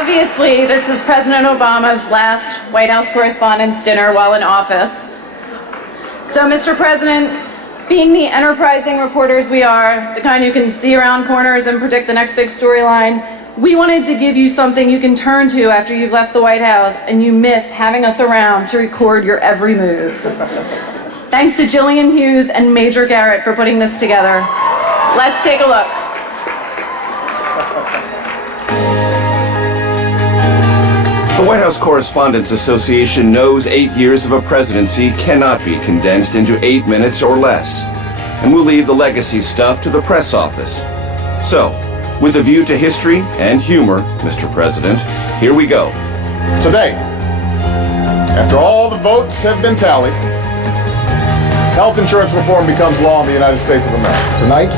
Obviously, this is President Obama's last White House Correspondents' dinner while in office. So, Mr. President, being the enterprising reporters we are, the kind who can see around corners and predict the next big storyline, we wanted to give you something you can turn to after you've left the White House and you miss having us around to record your every move. Thanks to Jillian Hughes and Major Garrett for putting this together. Let's take a look. The White House Correspondents Association knows 8 years of a presidency cannot be condensed into 8 minutes or less, and will leave the legacy stuff to the press office. So, with a view to history and humor, Mr. President, here we go. Today, after all the votes have been tallied, health insurance reform becomes law in the United States of America. Tonight,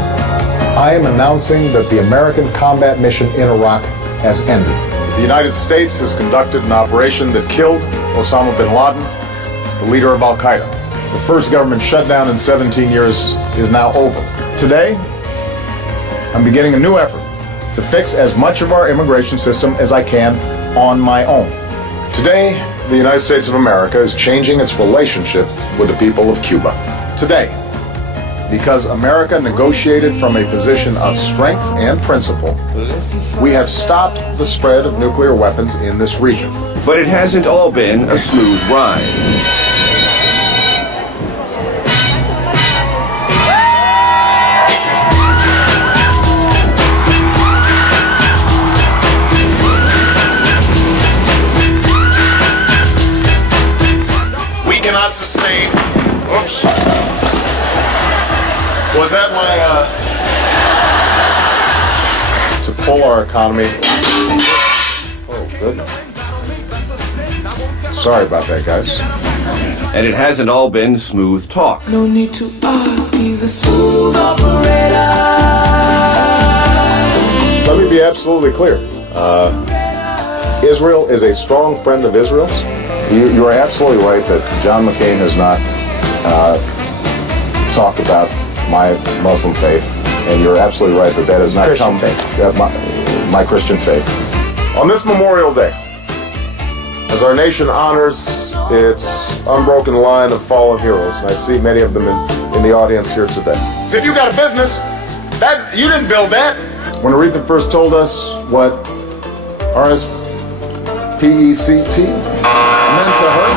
I am announcing that the American combat mission in Iraq has ended. The United States has conducted an operation that killed Osama bin Laden, the leader of Al-Qaeda. The first government shutdown in 17 years is now over. Today, I'm beginning a new effort to fix as much of our immigration system as I can on my own. Today, the United States of America is changing its relationship with the people of Cuba. Today, because America negotiated from a position of strength and principle, we have stopped the spread of nuclear weapons in this region. But it hasn't all been a smooth ride. We cannot sustain, oops. Was that my, to pull our economy? Oh, goodness. Sorry about that, guys. And it hasn't all been smooth talk. No need to ask, he's a smooth operator. Let me be absolutely clear. Israel is a strong friend of Israel's. You are absolutely right that John McCain has not talked about my Muslim faith, and you're absolutely right that that has not Christian come faith. My Christian faith. On this Memorial Day, as our nation honors its unbroken line of fallen heroes, and I see many of them in the audience here today. If you got a business, that you didn't build that. When Aretha first told us what RSPECT meant to her,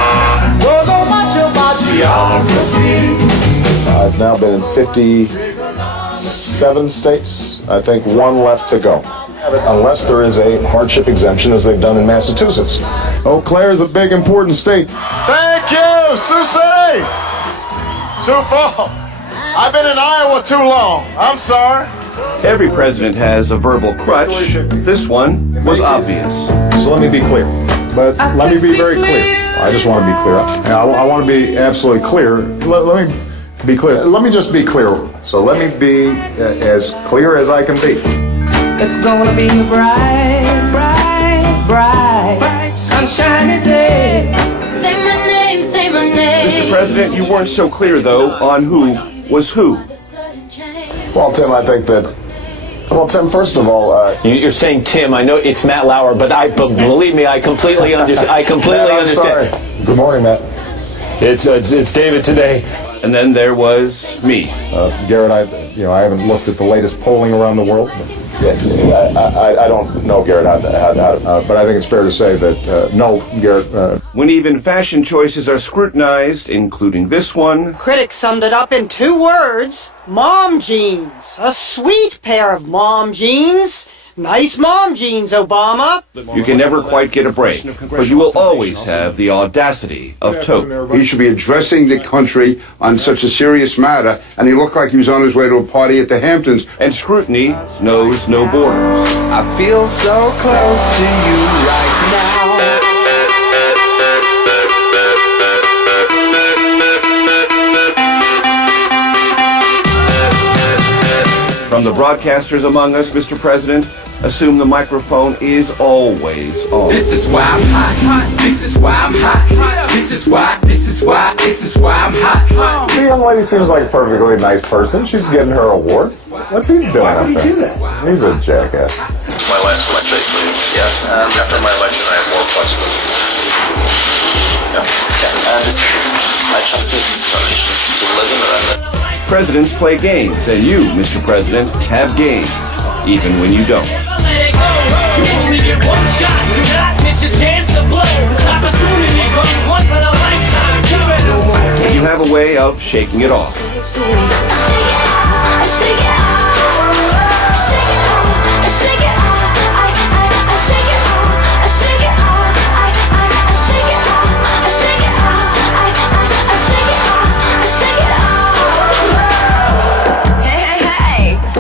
I've now been in 57 states. I think one left to go. Unless there is a hardship exemption, as they've done in Massachusetts. Eau Claire is a big, important state. Thank you, Sioux City! Sioux Falls. I've been in Iowa too long. I'm sorry. Every president has a verbal crutch. This one was obvious. So let me be clear. But let me be very clear. I just want to be clear. I want to be absolutely clear. Let me be clear. Let me just be clear. So let me be as clear as I can be. It's gonna be a bright, bright, bright, sunshiny day. Say my name, say my name. Mr. President, you weren't so clear, though, on who was who. Well, Tim, I think that... Well, Tim, first of all... You're saying Tim. I know it's Matt Lauer, but believe me, I completely understand. I completely understand. Sorry. Good morning, Matt. It's David today. And then there was me. Garrett, I haven't looked at the latest polling around the world. I don't know, Garrett, but I think it's fair to say that, no, Garrett... When even fashion choices are scrutinized, including this one... Critics summed it up in 2 words. Mom jeans. A sweet pair of mom jeans. Nice mom jeans, Obama. You can never quite get a break, but you will always have the audacity of Tote. He should be addressing the country on such a serious matter, and he looked like he was on his way to a party at the Hamptons. And scrutiny knows no borders. I feel so close to you right now. From the broadcasters among us, Mr. President, assume the microphone is always on. This is why I'm hot. This is why I'm hot. This is why I'm hot. The young lady seems like a perfectly nice person. She's getting her award. What's he doing up there? He's a jackass. It's my last election. Yeah, after my election, I have more flexibility. Yeah. And I trust this coalition to live in the Presidents play games, and you, Mr. President, have games, even when you don't. You only get one shot, do not miss your chance to blow. This opportunity comes once in a lifetime. You better move. You have a way of shaking it off.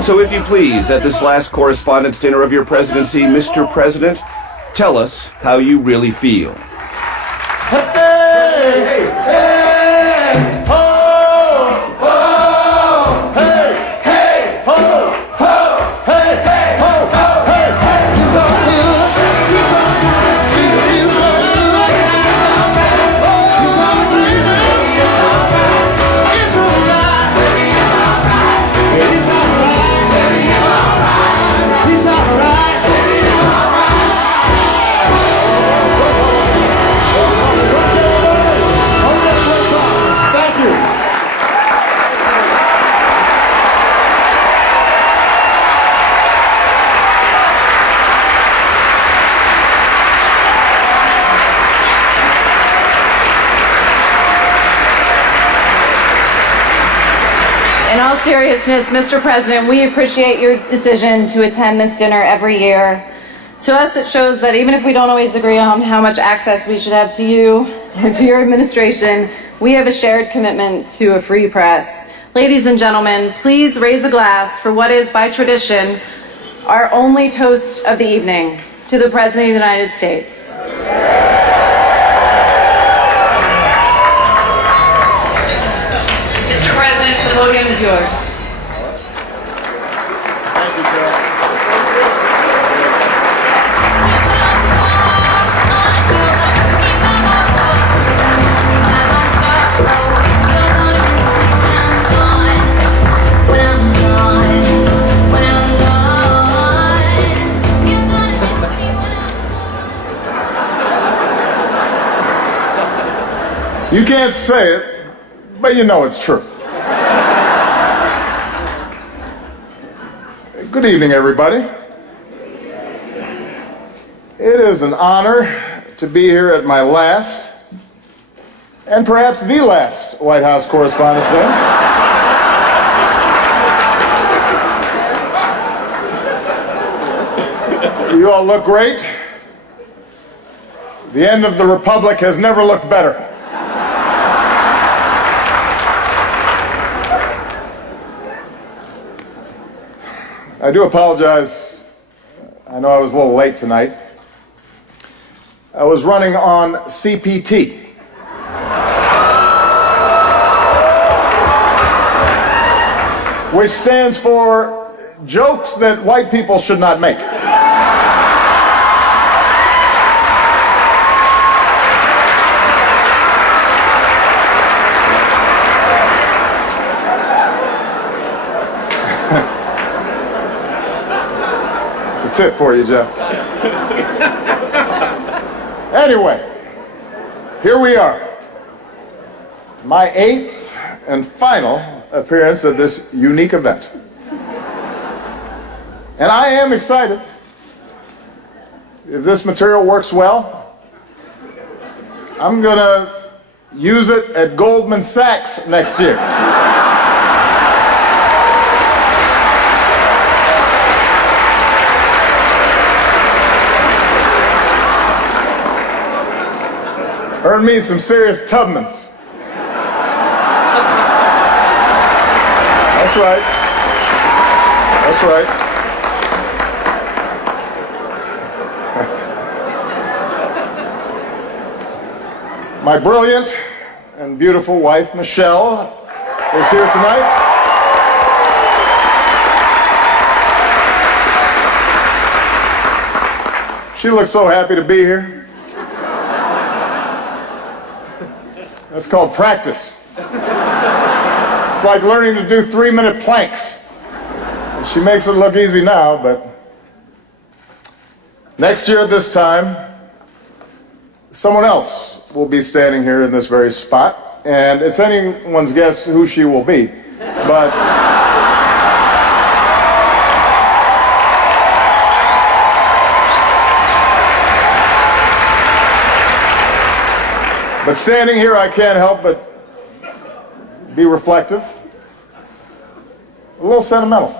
So if you please, at this last Correspondents' Dinner of your presidency, Mr. President, tell us how you really feel. In all seriousness, Mr. President, we appreciate your decision to attend this dinner every year. To us, it shows that even if we don't always agree on how much access we should have to you or to your administration, we have a shared commitment to a free press. Ladies and gentlemen, please raise a glass for what is, by tradition, our only toast of the evening, to the President of the United States. Mr. President, the podium is yours. Thank you, Joe. You can't say it, but you know it's true. Good evening, everybody. It is an honor to be here at my last, and perhaps the last, White House Correspondents' Dinner. You all look great. The end of the Republic has never looked better. I do apologize. I know I was a little late tonight. I was running on CPT. Which stands for jokes that white people should not make. Tip for you, Jeff. Anyway, here we are. My 8th and final appearance at this unique event. And I am excited. If this material works well, I'm going to use it at Goldman Sachs next year. Earn me some serious Tubmans. That's right. That's right. My brilliant and beautiful wife, Michelle, is here tonight. She looks so happy to be here. That's called practice. It's like learning to do 3-minute planks. And she makes it look easy now, but Next year at this time, someone else will be standing here in this very spot, and it's anyone's guess who she will be. But standing here, I can't help but be reflective, a little sentimental.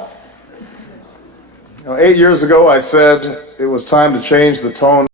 8 years ago, I said it was time to change the tone